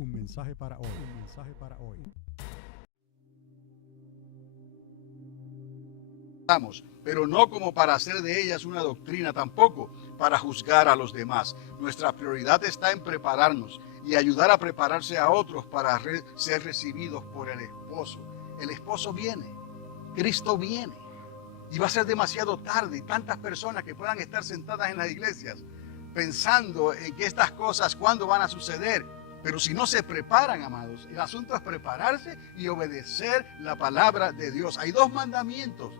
Un mensaje para hoy. Un mensaje para hoy. Pero no como para hacer de ellas una doctrina, tampoco para juzgar a los demás. Nuestra prioridad está en prepararnos y ayudar a prepararse a otros para ser recibidos por el esposo. El esposo viene, Cristo viene, y va a ser demasiado tarde, y tantas personas que puedan estar sentadas en las iglesias pensando en que estas cosas cuándo van a suceder. Pero si no se preparan, amados, el asunto es prepararse y obedecer la palabra de Dios. Hay dos mandamientos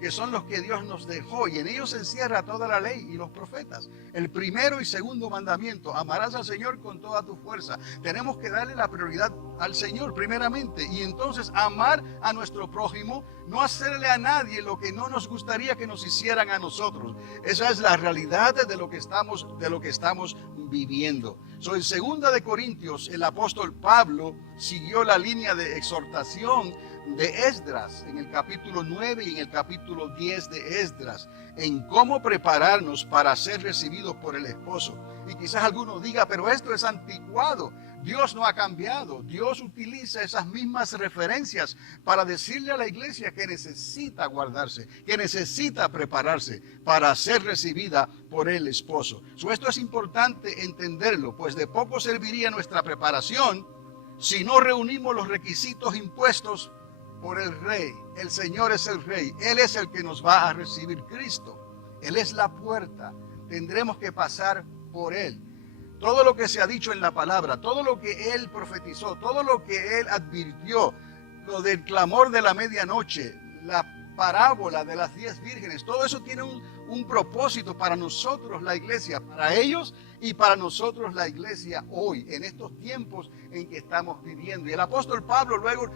que son los que Dios nos dejó, y en ellos se encierra toda la ley y los profetas. El primero y segundo mandamiento: amarás al Señor con toda tu fuerza. Tenemos que darle la prioridad al Señor primeramente, y entonces amar a nuestro prójimo, no hacerle a nadie lo que no nos gustaría que nos hicieran a nosotros. Esa es la realidad de lo que estamos viviendo. En 2 de Corintios, el apóstol Pablo siguió la línea de exhortación de Esdras en el capítulo 9 y en el capítulo 10 de Esdras, en cómo prepararnos para ser recibidos por el esposo. Y quizás alguno diga, pero esto es anticuado. Dios no ha cambiado. Dios utiliza esas mismas referencias para decirle a la iglesia que necesita guardarse, que necesita prepararse para ser recibida por el esposo. Esto es importante entenderlo, pues de poco serviría nuestra preparación si no reunimos los requisitos impuestos por el Rey. El Señor es el Rey. Él es el que nos va a recibir. Cristo, Él es la puerta. Tendremos que pasar por Él. Todo lo que se ha dicho en la palabra, todo lo que Él profetizó, todo lo que Él advirtió, lo del clamor de la medianoche, la parábola de las 10 vírgenes, todo eso tiene un propósito para nosotros, la iglesia, para ellos y para nosotros, la iglesia, hoy, en estos tiempos en que estamos viviendo. Y el apóstol Pablo luego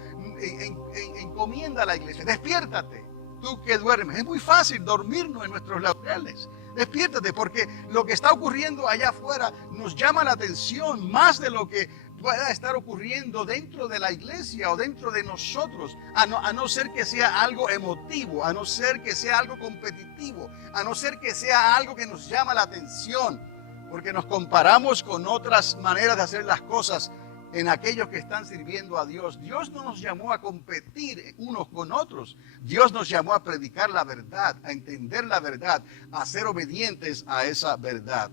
encomienda a la iglesia: despiértate, tú que duermes. Es muy fácil dormirnos en nuestros laureles. Despiértate, porque lo que está ocurriendo allá afuera nos llama la atención más de lo que pueda estar ocurriendo dentro de la iglesia o dentro de nosotros, a no ser que sea algo emotivo, a no ser que sea algo competitivo, a no ser que sea algo que nos llama la atención, porque nos comparamos con otras maneras de hacer las cosas en aquellos que están sirviendo a Dios. Dios no nos llamó a competir unos con otros. Dios nos llamó a predicar la verdad, a entender la verdad, a ser obedientes a esa verdad.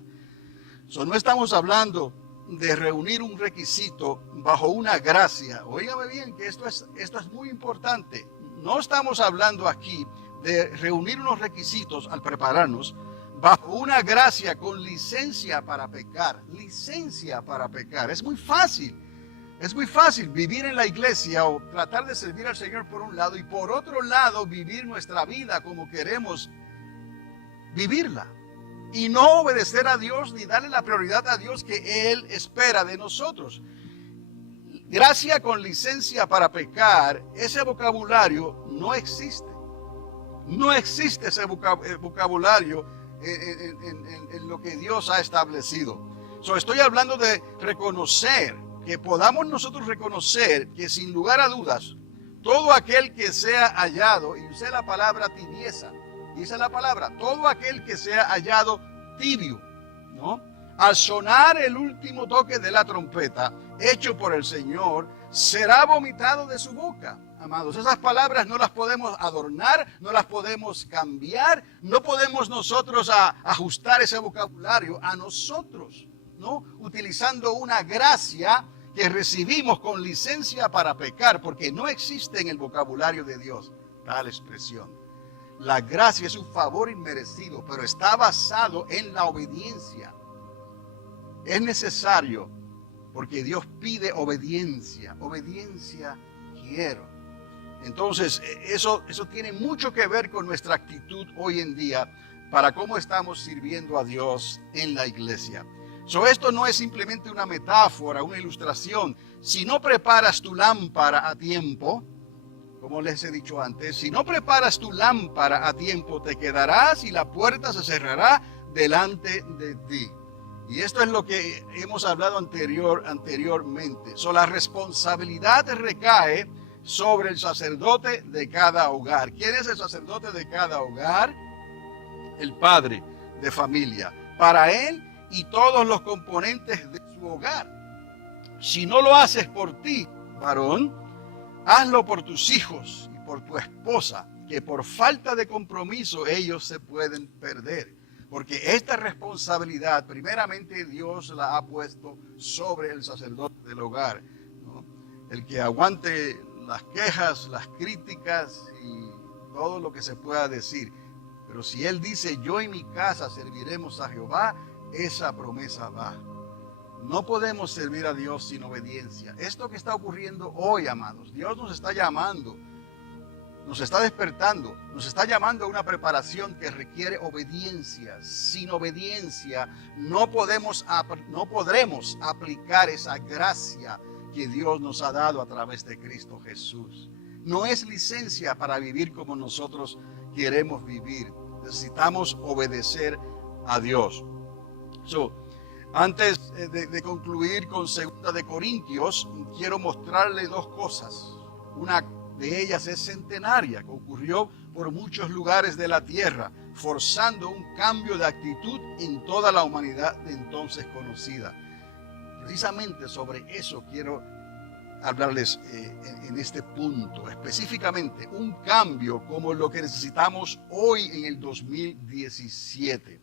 No estamos hablando de reunir un requisito bajo una gracia. Óigame bien, que esto es muy importante. No estamos hablando aquí de reunir unos requisitos al prepararnos bajo una gracia con licencia para pecar. Licencia para pecar. Es muy fácil vivir en la iglesia o tratar de servir al Señor por un lado, y por otro lado vivir nuestra vida como queremos vivirla, y no obedecer a Dios ni darle la prioridad a Dios que Él espera de nosotros. Gracia con licencia para pecar, ese vocabulario no existe. No existe ese vocabulario en lo que Dios ha establecido. Estoy hablando de reconocer, que podamos nosotros reconocer que sin lugar a dudas, todo aquel que sea hallado, y usé la palabra tibieza, dice la palabra, todo aquel que sea hallado tibio, ¿no? Al sonar el último toque de la trompeta, hecho por el Señor, será vomitado de su boca. Amados, esas palabras no las podemos adornar, no las podemos cambiar, no podemos nosotros ajustar ese vocabulario a nosotros, ¿no? Utilizando una gracia que recibimos con licencia para pecar, porque no existe en el vocabulario de Dios tal expresión. La gracia es un favor inmerecido, pero está basado en la obediencia. Es necesario, porque Dios pide obediencia. Obediencia quiero. Entonces, eso tiene mucho que ver con nuestra actitud hoy en día para cómo estamos sirviendo a Dios en la iglesia. Esto no es simplemente una metáfora, una ilustración. Si no preparas tu lámpara a tiempo, como les he dicho antes, si no preparas tu lámpara a tiempo, te quedarás y la puerta se cerrará delante de ti. Y esto es lo que hemos hablado anteriormente. La responsabilidad recae sobre el sacerdote de cada hogar. ¿Quién es el sacerdote de cada hogar? El padre de familia. Para él y todos los componentes de su hogar. Si no lo haces por ti, varón, hazlo por tus hijos y por tu esposa, que por falta de compromiso ellos se pueden perder. Porque esta responsabilidad, primeramente Dios la ha puesto sobre el sacerdote del hogar, ¿no? El que aguante las quejas, las críticas y todo lo que se pueda decir. Pero si Él dice, yo y mi casa serviremos a Jehová, esa promesa va. No podemos servir a Dios sin obediencia. Esto que está ocurriendo hoy, amados, Dios nos está llamando, nos está despertando, nos está llamando a una preparación que requiere obediencia. Sin obediencia no podremos aplicar esa gracia que Dios nos ha dado a través de Cristo Jesús. No es licencia para vivir como nosotros queremos vivir. Necesitamos obedecer a Dios. Antes de concluir con 2 de Corintios, quiero mostrarle dos cosas. Una de ellas es centenaria, que ocurrió por muchos lugares de la tierra, forzando un cambio de actitud en toda la humanidad de entonces conocida. Precisamente sobre eso quiero hablarles en este punto, específicamente un cambio como lo que necesitamos hoy en el 2017.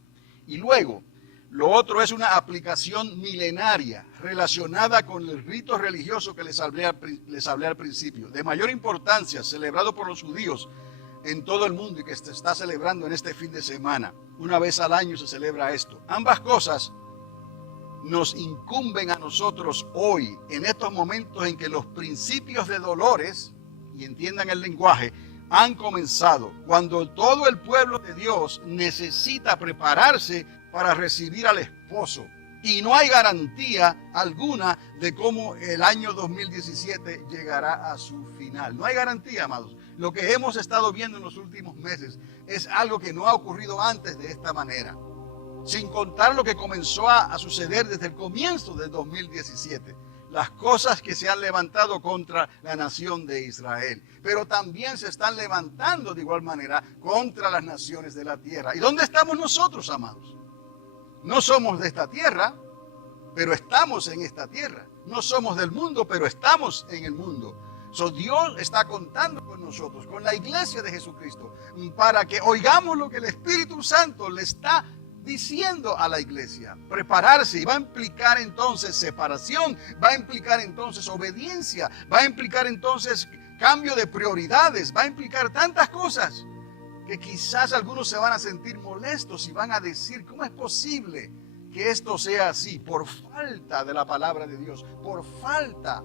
Y luego, lo otro es una aplicación milenaria relacionada con el rito religioso que les hablé al principio, de mayor importancia, celebrado por los judíos en todo el mundo y que se está celebrando en este fin de semana. Una vez al año se celebra esto. Ambas cosas nos incumben a nosotros hoy, en estos momentos en que los principios de dolores, y entiendan el lenguaje, han comenzado, cuando todo el pueblo de Dios necesita prepararse para recibir al esposo. Y no hay garantía alguna de cómo el año 2017 llegará a su final. No hay garantía, amados. Lo que hemos estado viendo en los últimos meses es algo que no ha ocurrido antes de esta manera. Sin contar lo que comenzó a suceder desde el comienzo del 2017. Las cosas que se han levantado contra la nación de Israel. Pero también se están levantando de igual manera contra las naciones de la tierra. ¿Y dónde estamos nosotros, amados? No somos de esta tierra, pero estamos en esta tierra. No somos del mundo, pero estamos en el mundo. Dios está contando con nosotros, con la iglesia de Jesucristo, para que oigamos lo que el Espíritu Santo le está diciendo a la iglesia. Prepararse, y va a implicar entonces separación, va a implicar entonces obediencia, va a implicar entonces cambio de prioridades, va a implicar tantas cosas que quizás algunos se van a sentir molestos y van a decir, ¿cómo es posible que esto sea así? Por falta de la palabra de Dios, por falta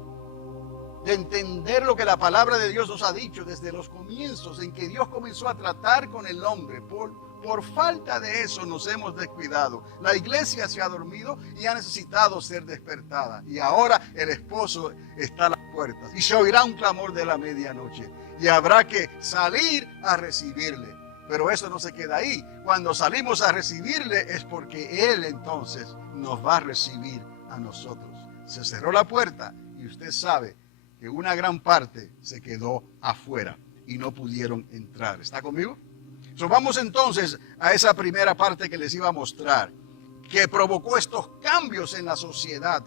de entender lo que la palabra de Dios nos ha dicho desde los comienzos en que Dios comenzó a tratar con el hombre. Por falta de eso nos hemos descuidado. La iglesia se ha dormido y ha necesitado ser despertada. Y ahora el esposo está a las puertas y se oirá un clamor de la medianoche. Y habrá que salir a recibirle. Pero eso no se queda ahí. Cuando salimos a recibirle es porque Él entonces nos va a recibir a nosotros. Se cerró la puerta y usted sabe que una gran parte se quedó afuera y no pudieron entrar. ¿Está conmigo? Vamos entonces a esa primera parte que les iba a mostrar, que provocó estos cambios en la sociedad,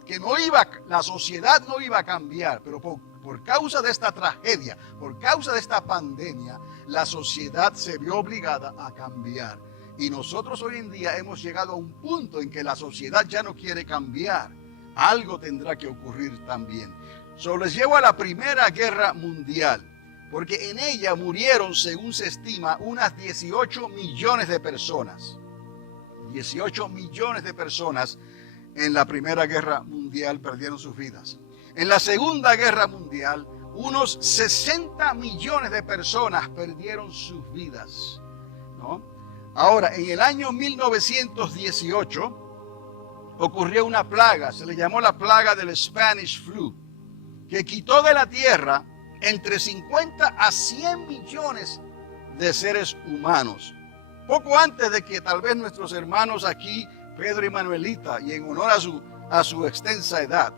la sociedad no iba a cambiar, pero por causa de esta tragedia, por causa de esta pandemia, la sociedad se vio obligada a cambiar. Y nosotros hoy en día hemos llegado a un punto en que la sociedad ya no quiere cambiar. Algo tendrá que ocurrir también. Les llevo a la Primera Guerra Mundial, porque en ella murieron, según se estima, unas 18 millones de personas. 18 millones de personas en la Primera Guerra Mundial perdieron sus vidas. En la Segunda Guerra Mundial, unos 60 millones de personas perdieron sus vidas, ¿no? Ahora, en el año 1918 ocurrió una plaga, se le llamó la plaga del Spanish Flu, que quitó de la tierra entre 50 a 100 millones de seres humanos. Poco antes de que tal vez nuestros hermanos aquí, Pedro y Manuelita, y en honor a su extensa edad,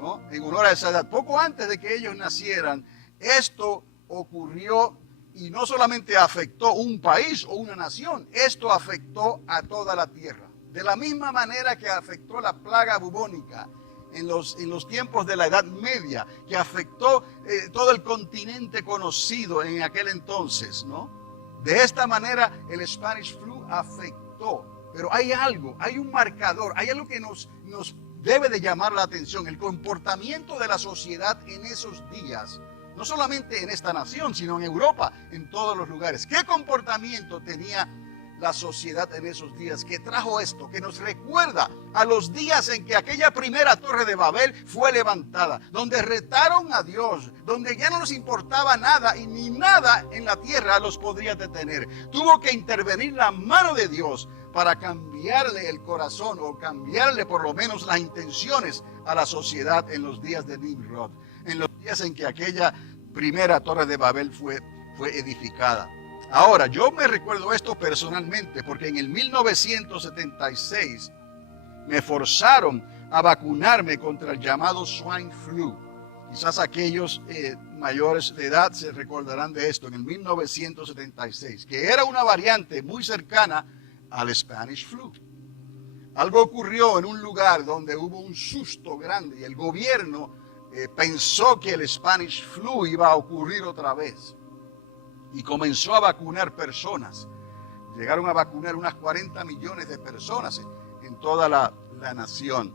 ¿no? En honor a esa edad, poco antes de que ellos nacieran, esto ocurrió y no solamente afectó un país o una nación, esto afectó a toda la tierra. De la misma manera que afectó la plaga bubónica en los tiempos de la Edad Media, que afectó todo el continente conocido en aquel entonces, ¿no? De esta manera el Spanish Flu afectó. Pero hay algo, hay un marcador, hay algo que nos debe de llamar la atención, el comportamiento de la sociedad en esos días. No solamente en esta nación, sino en Europa, en todos los lugares. ¿Qué comportamiento tenía la sociedad en esos días? ¿Qué trajo esto? Que nos recuerda a los días en que aquella primera torre de Babel fue levantada, donde retaron a Dios, donde ya no les importaba nada y ni nada en la tierra los podría detener. Tuvo que intervenir la mano de Dios para cambiarle el corazón o cambiarle por lo menos las intenciones a la sociedad en los días de Nimrod, en los días en que aquella primera torre de Babel fue edificada. Ahora, yo me recuerdo esto personalmente porque en el 1976 me forzaron a vacunarme contra el llamado swine flu. Quizás aquellos mayores de edad se recordarán de esto, en el 1976, que era una variante muy cercana al Spanish flu. Algo ocurrió en un lugar donde hubo un susto grande y el gobierno pensó que el Spanish flu iba a ocurrir otra vez y comenzó a vacunar personas. Llegaron a vacunar unas 40 millones de personas en toda la nación.